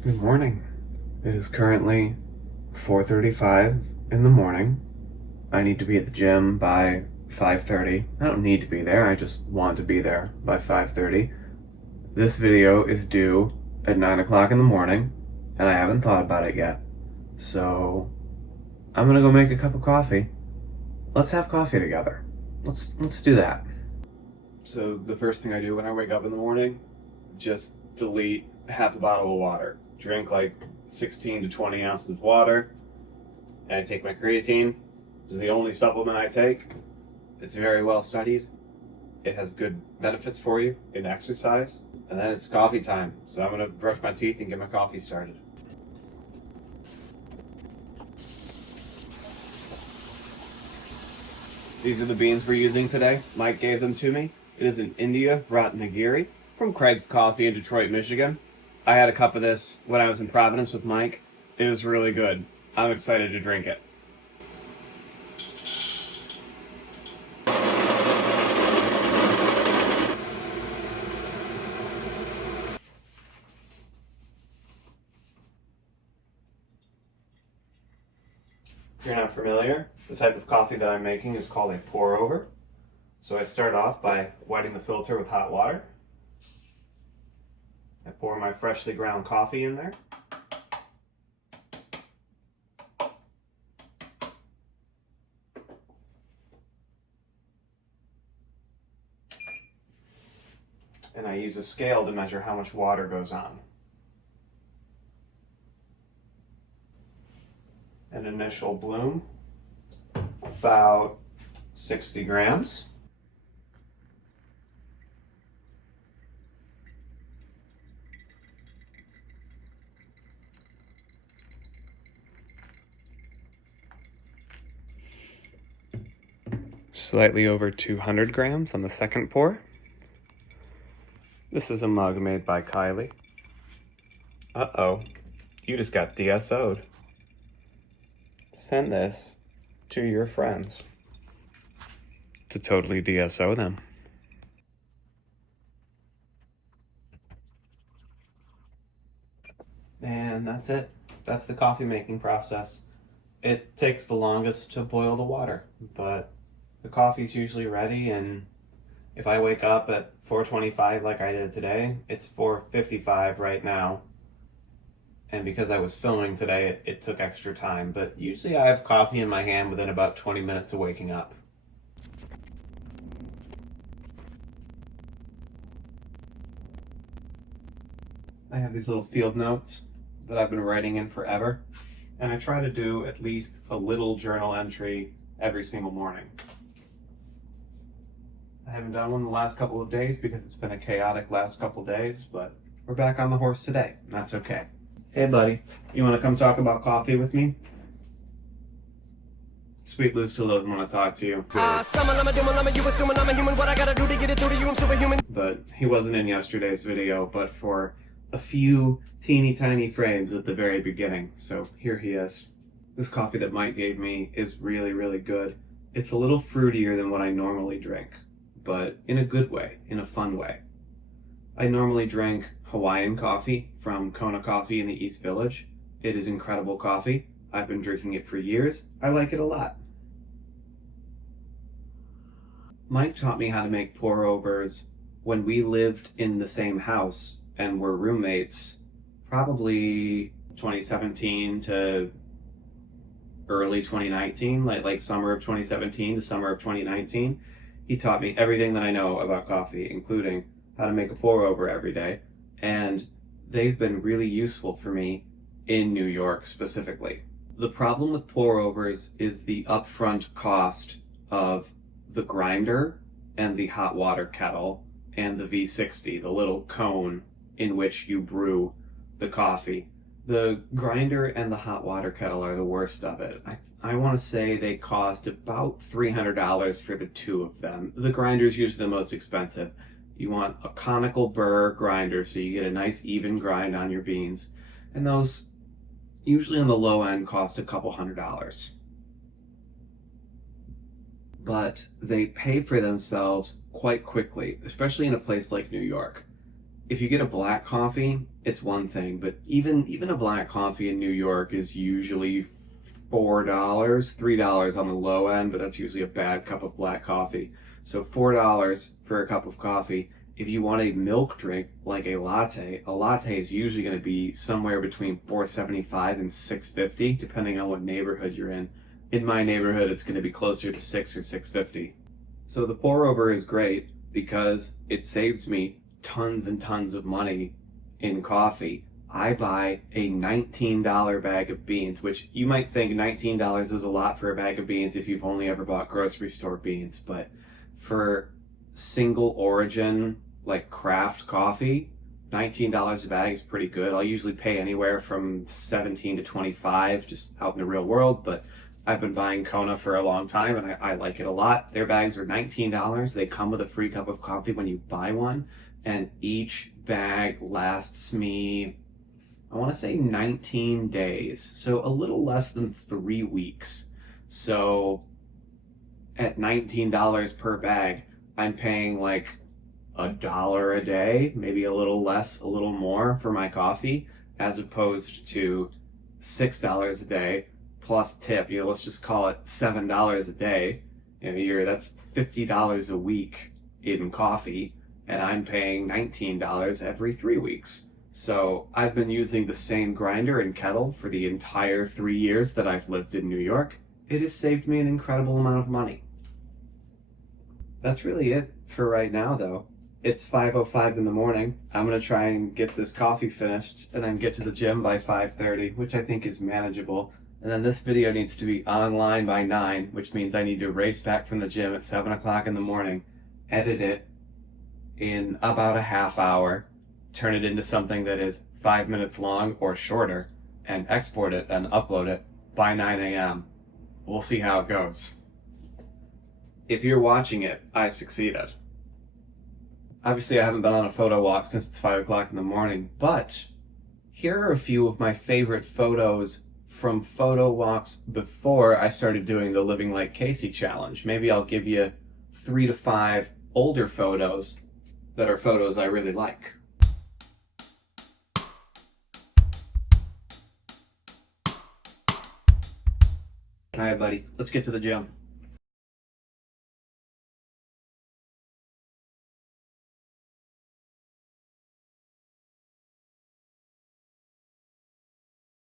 Good morning. It is currently 4:35 in the morning. I need to be at the gym by 5:30. I don't need to be there, I just want to be there by 5:30. This video is due at 9 o'clock in the morning, and I haven't thought about it yet. So I'm gonna go make a cup of coffee. Let's have coffee together. Let's do that. So the first thing I do when I wake up in the morning, just delete half a bottle of water. Drink like 16 to 20 ounces of water, and I take my creatine. This is the only supplement I take. It's very well studied. It has good benefits for you in exercise. And then it's coffee time. So I'm gonna brush my teeth and get my coffee started. These are the beans we're using today. Mike gave them to me. It is an India Ratnagiri from Craig's Coffee in Detroit, Michigan. I had a cup of this when I was in Providence with Mike. It was really good. I'm excited to drink it. If you're not familiar, the type of coffee that I'm making is called a pour over. So I start off by wetting the filter with hot water. I pour my freshly ground coffee in there. And I use a scale to measure how much water goes on. An initial bloom, about 60 grams. Slightly over 200 grams on the second pour. This is a mug made by Kylie. Uh-oh, you just got DSO'd. Send this to your friends to totally DSO them. And that's it. That's the coffee making process. It takes the longest to boil the water, but the coffee's usually ready, and if I wake up at 4:25 like I did today, it's 4:55 right now. And because I was filming today, it took extra time, but usually I have coffee in my hand within about 20 minutes of waking up. I have these little field notes that I've been writing in forever, and I try to do at least a little journal entry every single morning. I haven't done one the last couple of days because it's been a chaotic last couple of days, but we're back on the horse today, and that's okay. Hey buddy, you want to come talk about coffee with me? Sweet Lou still doesn't want to talk to you. But he wasn't in yesterday's video, but for a few teeny tiny frames at the very beginning. So here he is. This coffee that Mike gave me is really, really good. It's a little fruitier than what I normally drink, but in a good way, in a fun way. I normally drink Hawaiian coffee from Kona Coffee in the East Village. It is incredible coffee. I've been drinking it for years. I like it a lot. Mike taught me how to make pour overs when we lived in the same house and were roommates, probably 2017 to early 2019, like summer of 2017 to summer of 2019. He taught me everything that I know about coffee, including how to make a pour over every day. And they've been really useful for me in New York specifically. The problem with pour overs is the upfront cost of the grinder and the hot water kettle and the V60, the little cone in which you brew the coffee. The grinder and the hot water kettle are the worst of it. I want to say they cost about $300 for the two of them. The grinder is usually the most expensive. You want a conical burr grinder so you get a nice even grind on your beans. And those, usually on the low end, cost a couple $100. But they pay for themselves quite quickly, especially in a place like New York. If you get a black coffee it's one thing, but even a black coffee in New York is usually $4, $3 on the low end, but that's usually a bad cup of black coffee. So $4 for a cup of coffee. If you want a milk drink like a latte is usually going to be somewhere between $4.75 and $6.50, depending on what neighborhood you're in. In my neighborhood, it's going to be closer to $6 or $6.50. So the pour over is great because it saves me tons and tons of money in coffee. I buy a $19 bag of beans, which you might think $19 is a lot for a bag of beans if you've only ever bought grocery store beans, but for single origin, like craft coffee, $19 a bag is pretty good. I'll usually pay anywhere from 17 to 25 just out in the real world, but I've been buying Kona for a long time and I like it a lot. Their bags are $19. They come with a free cup of coffee when you buy one, and each bag lasts me, I want to say 19 days. So a little less than 3 weeks. So at $19 per bag, I'm paying like $1 a day, maybe a little less, a little more for my coffee, as opposed to $6 a day plus tip. Let's just call it $7 a day in a year. That's $50 a week in coffee, and I'm paying $19 every 3 weeks. So I've been using the same grinder and kettle for the entire 3 years that I've lived in New York. It has saved me an incredible amount of money. That's really it for right now, though. It's 5:05 in the morning. I'm going to try and get this coffee finished and then get to the gym by 5:30, which I think is manageable. And then this video needs to be online by 9, which means I need to race back from the gym at 7 o'clock in the morning, edit it in about a half hour, turn it into something that is 5 minutes long or shorter, and export it and upload it by 9 a.m. We'll see how it goes. If you're watching it, I succeeded. Obviously, I haven't been on a photo walk since it's 5 o'clock in the morning, but here are a few of my favorite photos from photo walks before I started doing the Living Like Casey challenge. Maybe I'll give you 3 to 5 older photos that are photos I really like. All right, buddy, let's get to the gym.